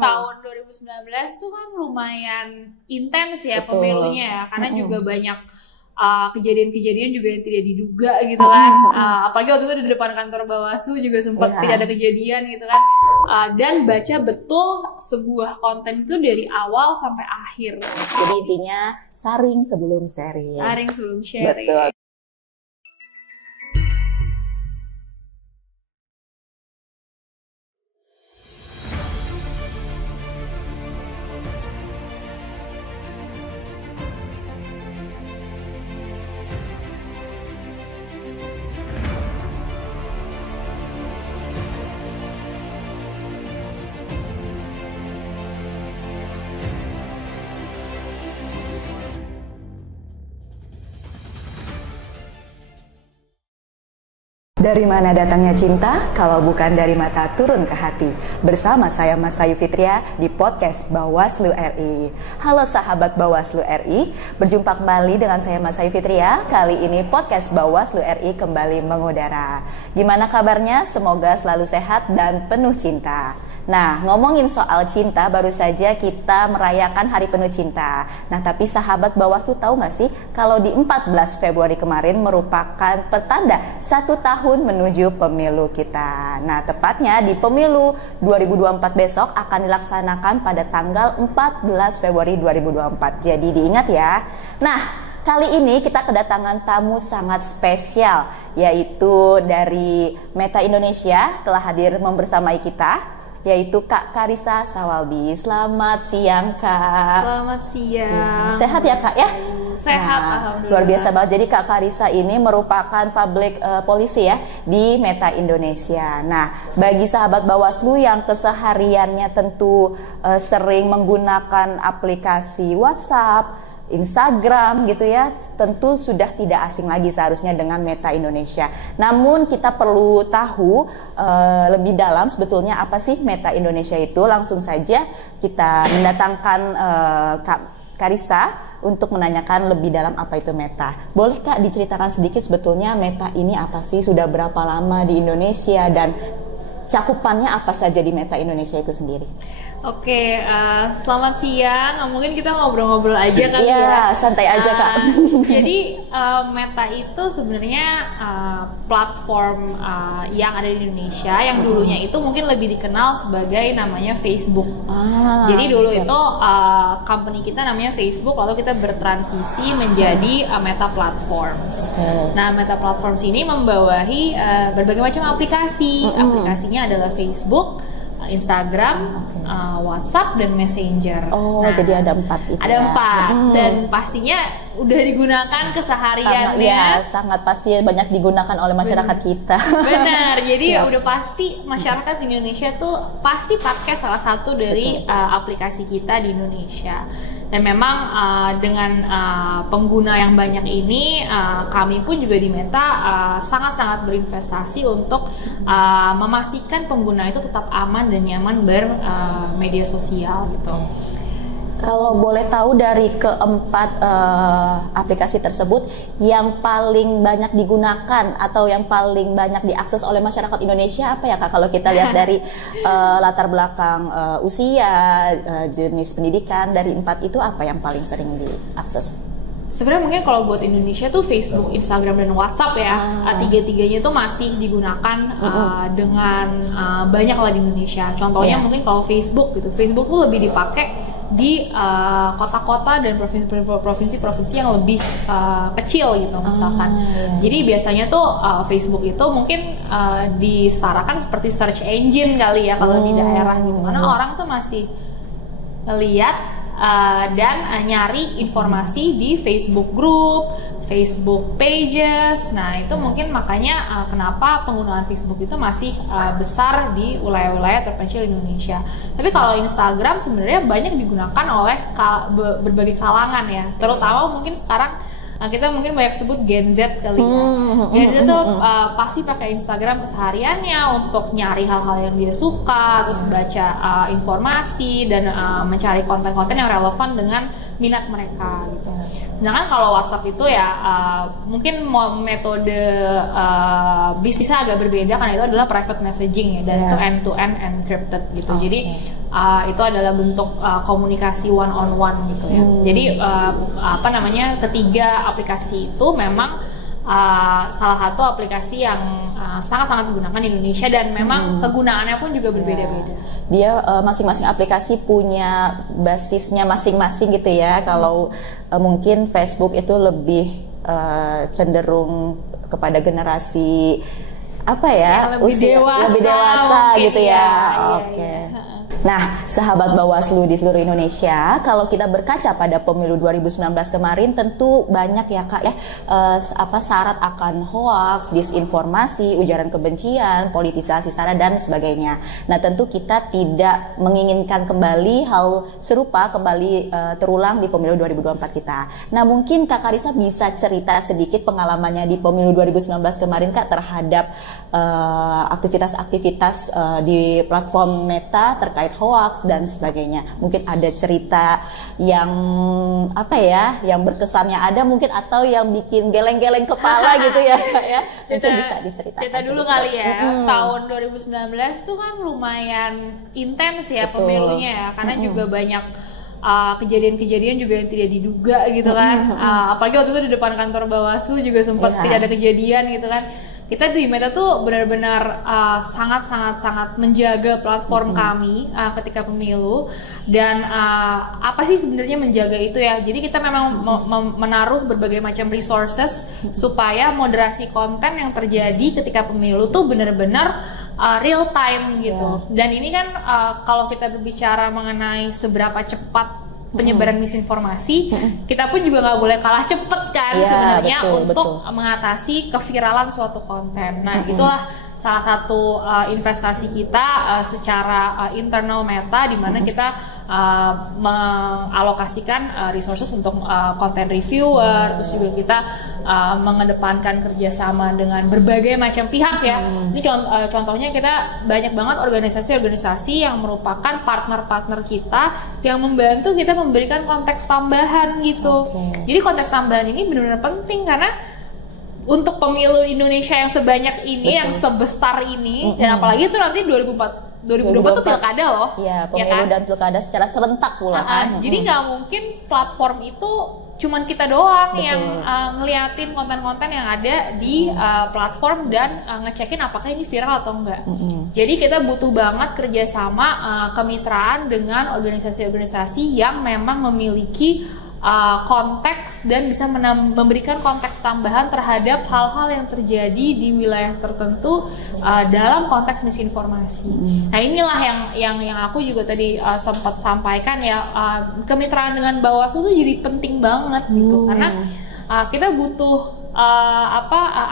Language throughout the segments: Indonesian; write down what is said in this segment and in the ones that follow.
Tahun 2019 tuh kan lumayan intens ya Betul. pemilunya ya, karena juga banyak kejadian-kejadian juga yang tidak diduga gitu kan. Apalagi waktu itu di depan kantor Bawaslu juga sempat tidak ada kejadian gitu kan. Dan baca betul sebuah konten itu dari awal sampai akhir. Jadi intinya saring sebelum sharing. Saring sebelum sharing. Betul. Dari mana datangnya cinta kalau bukan dari mata turun ke hati? Bersama saya Mas Ayu Fitria di podcast Bawaslu RI. Halo sahabat Bawaslu RI, berjumpa kembali dengan saya Mas Ayu Fitria. Kali ini podcast Bawaslu RI kembali mengudara. Gimana kabarnya? Semoga selalu sehat dan penuh cinta. Nah, ngomongin soal cinta, baru saja kita merayakan Hari Penuh Cinta. Nah, tapi sahabat Bawaslu tahu nggak sih kalau di 14 Februari kemarin merupakan pertanda 1 tahun menuju pemilu kita. Nah, tepatnya di pemilu 2024 besok akan dilaksanakan pada tanggal 14 Februari 2024. Jadi diingat ya. Nah, kali ini kita kedatangan tamu sangat spesial, yaitu dari Meta Indonesia telah hadir membersamai kita, yaitu Kak Karissa Sawaldi. Selamat siang, Kak. Selamat siang. Sehat ya, Kak ya? Sehat, alhamdulillah. Luar biasa banget. Jadi Kak Karissa ini merupakan public policy ya di Meta Indonesia. Nah, bagi sahabat Bawaslu yang kesehariannya tentu sering menggunakan aplikasi WhatsApp, Instagram gitu ya, tentu sudah tidak asing lagi seharusnya dengan Meta Indonesia. Namun kita perlu tahu lebih dalam sebetulnya apa sih Meta Indonesia itu. Langsung saja kita mendatangkan Kak Karissa untuk menanyakan lebih dalam apa itu Meta. Boleh Kak diceritakan sedikit sebetulnya Meta ini apa sih, sudah berapa lama di Indonesia, dan cakupannya apa saja di Meta Indonesia itu sendiri? Oke, selamat siang. Mungkin kita ngobrol-ngobrol aja kali ya. Iya, santai aja Kak. Jadi Meta itu sebenarnya platform yang ada di Indonesia yang dulunya itu mungkin lebih dikenal sebagai namanya Facebook. Jadi dulu itu company kita namanya Facebook, lalu kita bertransisi menjadi Meta Platforms. Nah, Meta Platforms ini membawahi berbagai macam aplikasi. Aplikasinya adalah Facebook, Instagram, WhatsApp, dan Messenger. Jadi ada 4 itu. Ada 4 dan pastinya udah digunakan kesehariannya. Sangat pasti banyak digunakan oleh masyarakat kita. Benar. Jadi udah pasti masyarakat di Indonesia tuh pasti pakai salah satu dari aplikasi kita di Indonesia. Dan memang dengan pengguna yang banyak ini, kami pun juga di Meta sangat-sangat berinvestasi untuk memastikan pengguna itu tetap aman dan nyaman bermedia sosial gitu. Kalau boleh tahu dari keempat aplikasi tersebut, yang paling banyak digunakan atau yang paling banyak diakses oleh masyarakat Indonesia apa ya Kak? Kalau kita lihat dari latar belakang usia, jenis pendidikan, dari 4 itu apa yang paling sering diakses? Sebenarnya mungkin kalau buat Indonesia tuh Facebook, Instagram, dan WhatsApp ya, tiga-tiganya tuh masih digunakan dengan banyak lah di Indonesia. Contohnya mungkin kalau Facebook gitu, Facebook tuh lebih dipakai di kota-kota dan provinsi-provinsi yang lebih kecil gitu misalkan. Jadi biasanya tuh Facebook itu mungkin disetarakan seperti search engine kali ya kalau di daerah gitu, karena orang tuh masih lihat dan nyari informasi di Facebook group, Facebook pages. Nah itu mungkin makanya kenapa penggunaan Facebook itu masih besar di wilayah-wilayah terpencil di Indonesia. Tapi kalau Instagram sebenarnya banyak digunakan oleh berbagai kalangan ya, terutama mungkin sekarang kita mungkin banyak sebut Gen Z kali ya. Gen Z tuh pasti pakai Instagram kesehariannya untuk nyari hal-hal yang dia suka, terus baca informasi dan mencari konten-konten yang relevan dengan minat mereka gitu. Sedangkan kalau WhatsApp itu ya mungkin metode bisnisnya agak berbeda karena itu adalah private messaging ya, dan itu end-to-end encrypted gitu. Jadi itu adalah bentuk komunikasi one on one gitu ya. Jadi ketiga aplikasi itu memang salah satu aplikasi yang sangat-sangat digunakan di Indonesia dan memang kegunaannya pun juga berbeda-beda. Dia masing-masing aplikasi punya basisnya masing-masing gitu ya. Kalau mungkin Facebook itu lebih cenderung kepada generasi lebih dewasa gitu ya. Oke. Nah, sahabat Bawaslu di seluruh Indonesia, kalau kita berkaca pada pemilu 2019 kemarin, tentu banyak ya Kak ya, syarat akan hoaks, disinformasi, ujaran kebencian, politisasi sara dan sebagainya. Nah, tentu kita tidak menginginkan kembali hal serupa kembali terulang di pemilu 2024 kita. Nah, mungkin Kak Karissa bisa cerita sedikit pengalamannya di pemilu 2019 kemarin Kak terhadap aktivitas-aktivitas di platform Meta terkait hoax dan sebagainya. Mungkin ada cerita yang yang berkesannya ada mungkin, atau yang bikin geleng-geleng kepala gitu ya. Mungkin bisa diceritakan. Cerita dulu kali ya. Tahun 2019 tuh kan lumayan intens ya pemilunya ya, karena juga banyak kejadian-kejadian juga yang tidak diduga gitu kan. Apalagi waktu itu di depan kantor Bawaslu juga sempat tidak ada kejadian gitu kan. Kita di Meta tuh benar-benar sangat menjaga platform kami ketika pemilu, dan apa sih sebenarnya menjaga itu ya. Jadi kita memang menaruh berbagai macam resources supaya moderasi konten yang terjadi ketika pemilu tuh benar-benar real time gitu. Dan ini kan kalau kita berbicara mengenai seberapa cepat penyebaran misinformasi, kita pun juga nggak boleh kalah cepet kan sebenarnya untuk mengatasi keviralan suatu konten. Nah, itulah salah satu investasi kita secara internal Meta, di mana kita mengalokasikan resources untuk konten reviewer, terus juga kita mengedepankan kerjasama dengan berbagai macam pihak ya. Ini contohnya kita banyak banget organisasi-organisasi yang merupakan partner-partner kita yang membantu kita memberikan konteks tambahan gitu. Jadi konteks tambahan ini benar-benar penting karena untuk pemilu Indonesia yang sebanyak ini, yang sebesar ini, dan apalagi itu nanti 2024 tuh pilkada loh. Iya, pemilu dan pilkada secara serentak pula kan. Jadi nggak mungkin platform itu cuman kita doang yang ngeliatin konten-konten yang ada di platform dan ngecekin apakah ini viral atau enggak. Jadi kita butuh banget kerjasama kemitraan dengan organisasi-organisasi yang memang memiliki konteks dan bisa memberikan konteks tambahan terhadap hal-hal yang terjadi di wilayah tertentu dalam konteks misinformasi. Nah, inilah yang aku juga tadi sempat sampaikan ya, kemitraan dengan Bawaslu itu jadi penting banget gitu, karena kita butuh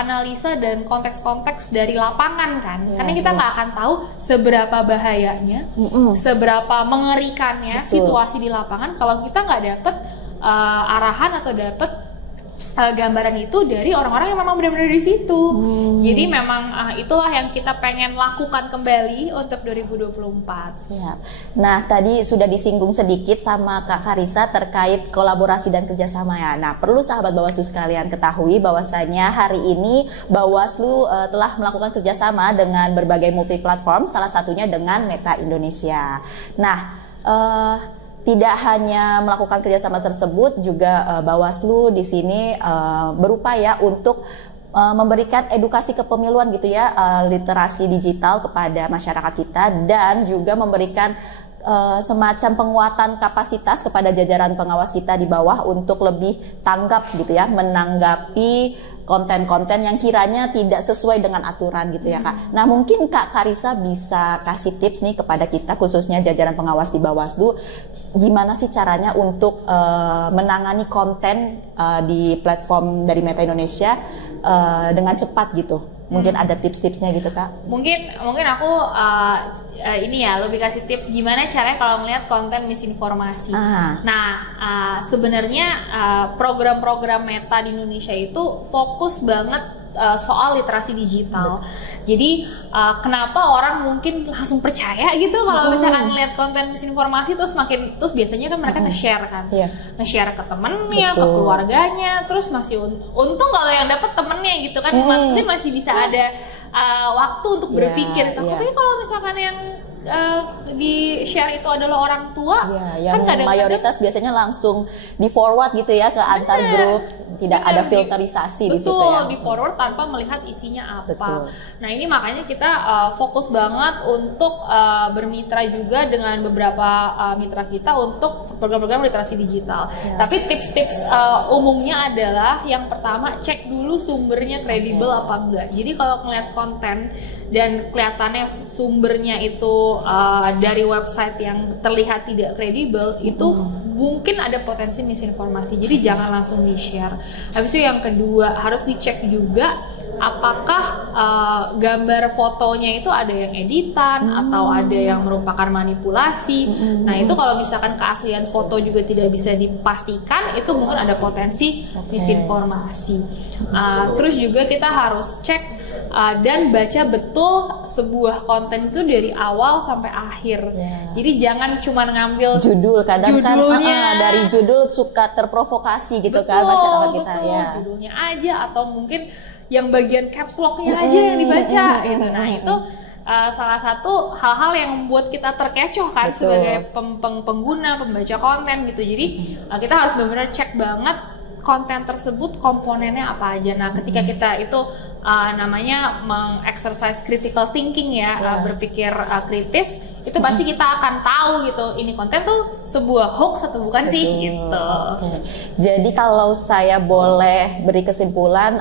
analisa dan konteks-konteks dari lapangan kan, karena kita nggak akan tahu seberapa bahayanya, seberapa mengerikannya situasi di lapangan kalau kita nggak dapet arahan atau dapet gambaran itu dari orang-orang yang memang benar-benar di situ. Jadi memang itulah yang kita pengen lakukan kembali untuk 2024. Siap. Nah, tadi sudah disinggung sedikit sama Kak Karissa terkait kolaborasi dan kerjasama ya. Nah, perlu sahabat Bawaslu sekalian ketahui bahwasanya hari ini Bawaslu telah melakukan kerjasama dengan berbagai multi platform, salah satunya dengan Meta Indonesia. Nah, tidak hanya melakukan kerjasama tersebut, juga Bawaslu di sini berupaya untuk memberikan edukasi kepemiluan gitu ya, literasi digital kepada masyarakat kita, dan juga memberikan semacam penguatan kapasitas kepada jajaran pengawas kita di bawah untuk lebih tanggap gitu ya, menanggapi konten-konten yang kiranya tidak sesuai dengan aturan gitu ya Kak. Nah, mungkin Kak Karissa bisa kasih tips nih kepada kita, khususnya jajaran pengawas di Bawaslu, gimana sih caranya untuk menangani konten di platform dari Meta Indonesia dengan cepat gitu. Mungkin ada tips-tipsnya gitu Kak? Mungkin aku ini ya, lebih kasih tips gimana caranya kalau melihat konten misinformasi. Nah, sebenarnya program-program Meta di Indonesia itu fokus banget soal literasi digital. Jadi kenapa orang mungkin langsung percaya gitu kalau misalkan ngeliat konten misinformasi, terus biasanya kan mereka nge-share kan, nge-share ke temennya, ke keluarganya, terus masih untung kalau yang dapet temennya gitu kan, mungkin masih bisa ada waktu untuk berpikir. Tapi kalau misalkan yang di share itu adalah orang tua, ya, yang kan mayoritas biasanya langsung di forward gitu ya ke antar grup, tidak ada filterisasi di situ ya. Betul, di forward tanpa melihat isinya apa. Betul. Nah ini makanya kita fokus banget untuk bermitra juga dengan beberapa mitra kita untuk program-program literasi digital. Tapi tips-tips umumnya adalah yang pertama, cek dulu sumbernya kredibel apa enggak. Jadi kalau ngeliat konten dan kelihatannya sumbernya itu dari website yang terlihat tidak kredibel, itu mungkin ada potensi misinformasi. Jadi jangan langsung di-share. Habis itu yang kedua, harus dicek juga apakah gambar fotonya itu ada yang editan atau ada yang merupakan manipulasi. Nah itu kalau misalkan keaslian foto juga tidak bisa dipastikan, itu mungkin ada potensi misinformasi. Terus juga kita harus cek dan baca betul sebuah konten itu dari awal sampai akhir. Jadi jangan cuma ngambil judul, kadang judulnya. Kan dari judul suka terprovokasi gitu. Betul, kan masyarakat kita ya. Judulnya aja atau mungkin yang bagian caps lock-nya aja yang dibaca gitu. Nah itu salah satu hal-hal yang membuat kita terkecoh kan sebagai pengguna, pembaca konten gitu. Jadi kita harus benar-benar cek banget konten tersebut komponennya apa aja. Nah ketika kita itu namanya mengexercise critical thinking ya, berpikir kritis, itu pasti kita akan tahu gitu ini konten tuh sebuah hoax atau bukan sih gitu. Jadi kalau saya boleh beri kesimpulan,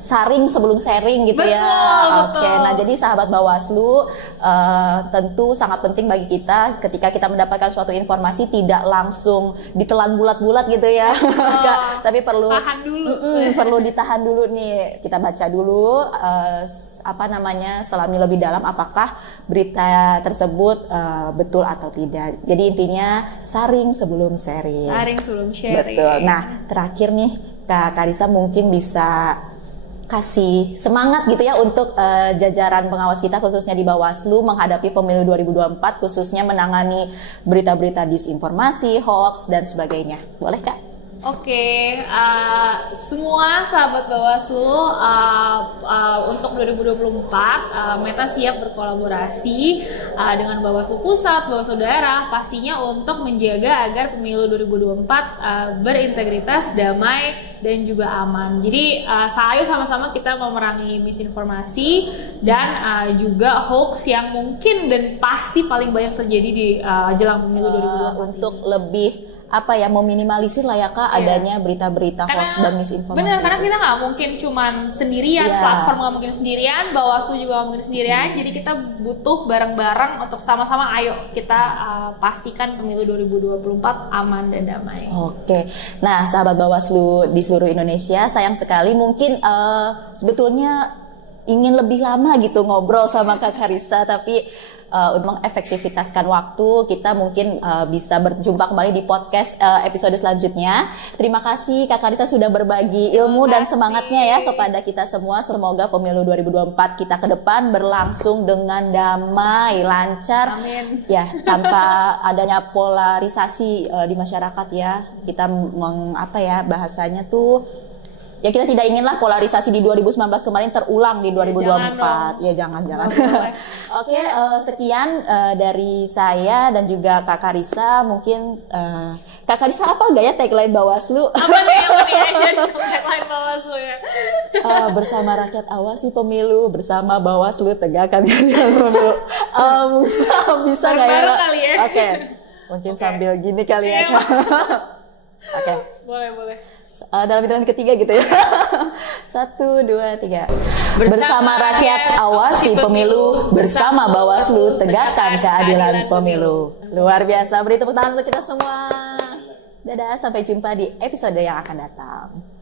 saring sebelum sharing gitu. Betul, betul. Nah jadi sahabat Bawaslu, tentu sangat penting bagi kita ketika kita mendapatkan suatu informasi tidak langsung ditelan bulat-bulat gitu ya. Tapi perlu tahan dulu. Perlu ditahan dulu nih, kita baca dulu selami lebih dalam apakah berita tersebut betul atau tidak. Jadi intinya saring sebelum sharing. Saring sebelum sharing. Betul. Nah, terakhir nih Kak Karissa mungkin bisa kasih semangat gitu ya untuk jajaran pengawas kita khususnya di Bawaslu menghadapi pemilu 2024, khususnya menangani berita-berita disinformasi, hoax dan sebagainya. Boleh Kak? Oke, semua sahabat Bawaslu, untuk 2024 Meta siap berkolaborasi dengan Bawaslu Pusat, Bawaslu Daerah, pastinya untuk menjaga agar pemilu 2024 berintegritas, damai, dan juga aman. Jadi ayo sama-sama kita memerangi misinformasi dan juga hoax yang mungkin dan pasti paling banyak terjadi di jelang pemilu 2024 untuk lebih meminimalisir lah ya Kak adanya berita-berita hoax dan misinformasi. Benar, karena kita nggak mungkin cuman sendirian, platform nggak mungkin sendirian, Bawaslu juga nggak mungkin sendirian. Jadi kita butuh bareng-bareng untuk sama-sama ayo kita pastikan pemilu 2024 aman dan damai. Oke, nah sahabat Bawaslu di seluruh Indonesia, sayang sekali mungkin sebetulnya ingin lebih lama gitu ngobrol sama Kak Karissa, tapi untuk mengefektivitaskan waktu, kita mungkin bisa berjumpa kembali di podcast episode selanjutnya. Terima kasih Kak Karissa sudah berbagi ilmu dan semangatnya ya kepada kita semua. Semoga pemilu 2024 kita ke depan berlangsung dengan damai, lancar. Amin. Ya, tanpa adanya polarisasi di masyarakat ya. Kita bahasanya tuh ya kita tidak inginlah polarisasi di 2019 kemarin terulang di 2024. Jangan. Oke, sekian dari saya dan juga Kak Karissa. Mungkin Kak Karissa apa nggak ya tagline Bawaslu? Apa nih tagline Bawaslu ya? Bersama rakyat awasi pemilu, bersama Bawaslu tegakkan keadilan pemilu. Bisa nggak ya? Oke, mungkin sambil gini kali ya Kak. Oke. Boleh. Dalam hitungan ketiga gitu ya. 1, 2, 3. Bersama rakyat awasi pemilu, bersama Bawaslu tegakkan keadilan pemilu. Luar biasa, beri tepuk tangan untuk kita semua. Dadah, sampai jumpa di episode yang akan datang.